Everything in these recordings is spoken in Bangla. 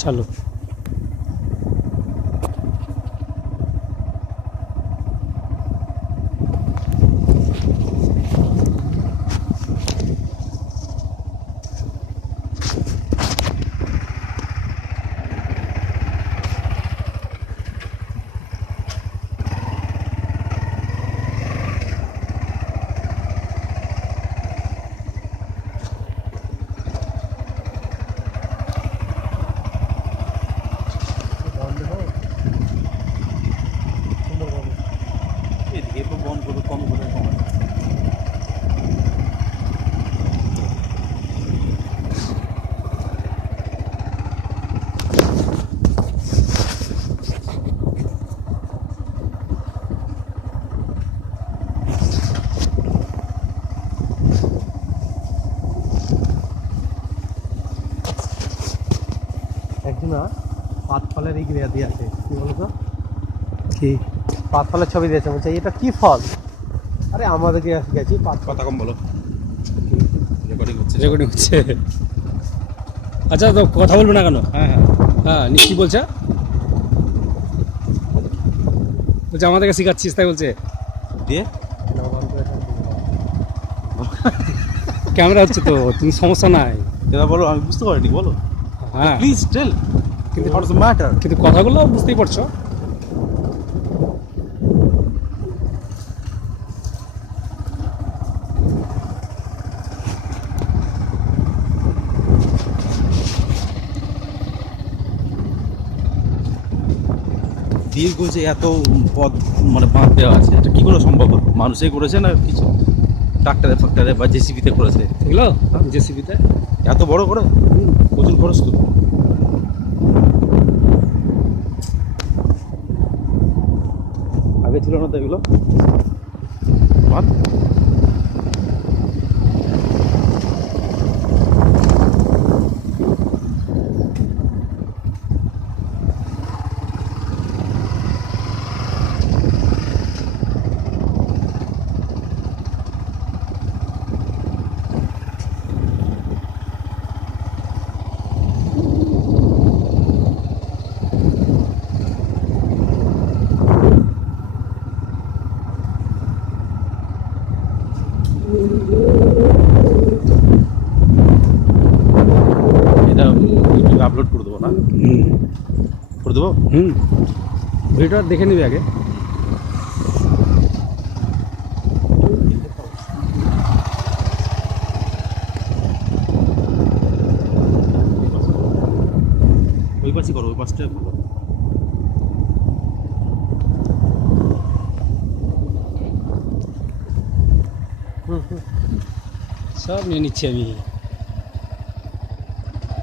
চলো। একদিন পাতফলের এই ক্রিয়া দিয়ে আছে, কি বলতো, কি পাতফলের ছবি দিয়েছে, বলছে এটা কি ফল? আরে আমাদেরকে গেছি কথা কম বলো, রেকর্ডিং হচ্ছে। আচ্ছা, তো কথা বলবো না কেন? হ্যাঁ হ্যাঁ হ্যাঁ, কি বলছে? বলছে আমাদেরকে শিখাচ্ছিস, তাই বলছে। দিয়ে ক্যামেরা হচ্ছে তো, তুমি সমস্যা নাই। এবার বলো, আমি বুঝতে পারিনি, বলো হ্যাঁ, প্লিজ টেল কিন্তু হোয়াটস দ্য ম্যাটার। কিন্তু কথাগুলো বুঝতেই পারছো। দীর্ঘ যে এত পথ মানে বাঁধ দেওয়া আছে, এটা কি করে সম্ভব? মানুষই করেছে না কিছু ট্রাক্টরে ফ্যাক্টরে বা জেসিবিতে করেছে? এগুলো জেসিবিতে এত বড় করে প্রচুর খরচ তো। আগে ছিল না তো এগুলো বাঁধ? এটা ইউটিউবে আপলোড করে দেবো না? করে দেবো। ভিডিওটা দেখে নিবি আগে। ওই পাশে করো, ওই পাশটা ভালো। সব নিয়ে নিচ্ছি আমি।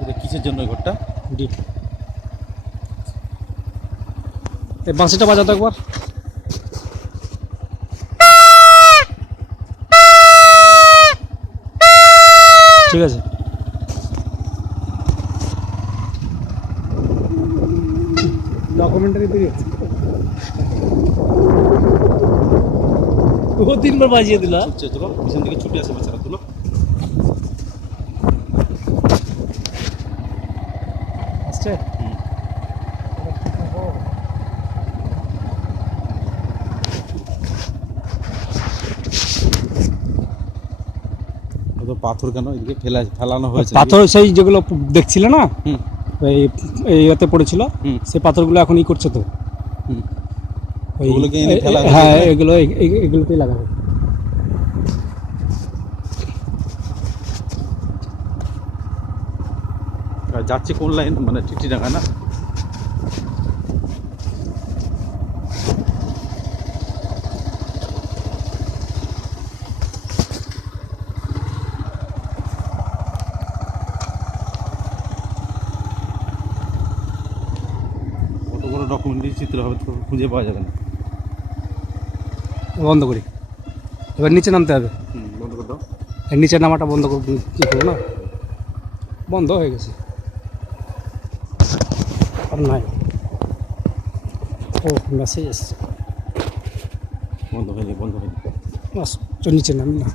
এটা কিসের জন্য ওই ঘরটা? ডিপ এই বাঁশিটা বাজাতো একবার। ঠিক আছে। ডকুমেন্টারি তৈরি ও 3 বার বাজিয়ে দিলা। ছুটছে, তুলো পিছন থেকে ছুটে আসে বাচ্চারা, তুলো। আসছে। তো পাথর কেন এদিকে ফেলানো হয়েছে? পাথর সেই যেগুলো দেখছিলে না, হুম এই এইতে পড়েছিল, হুম সেই পাথরগুলো এখন ই করছে তো। হুম ওই ওগুলোকে এনে ফেলা হয়েছে হ্যাঁ, এখানে? এগুলোতেই লাগাবে। আর যাচ্ছে কোন লাইন, মানে টিটিডাঙ্গা না? কত বড় ডকুমেন্টারি চিত্র হবে তো খুঁজে পাওয়া যাবে না। বন্ধ করি, এবার নিচে নামতে হবে। বন্ধ করে দাও। এর নিচে নামাটা বন্ধ করবো, কী করবো না, বন্ধ হয়ে গেছে আর নাই। ও মেসেজ এসছে, বন্ধ হয়নি, বন্ধ হয়নি। বাস, নিচে নামি না।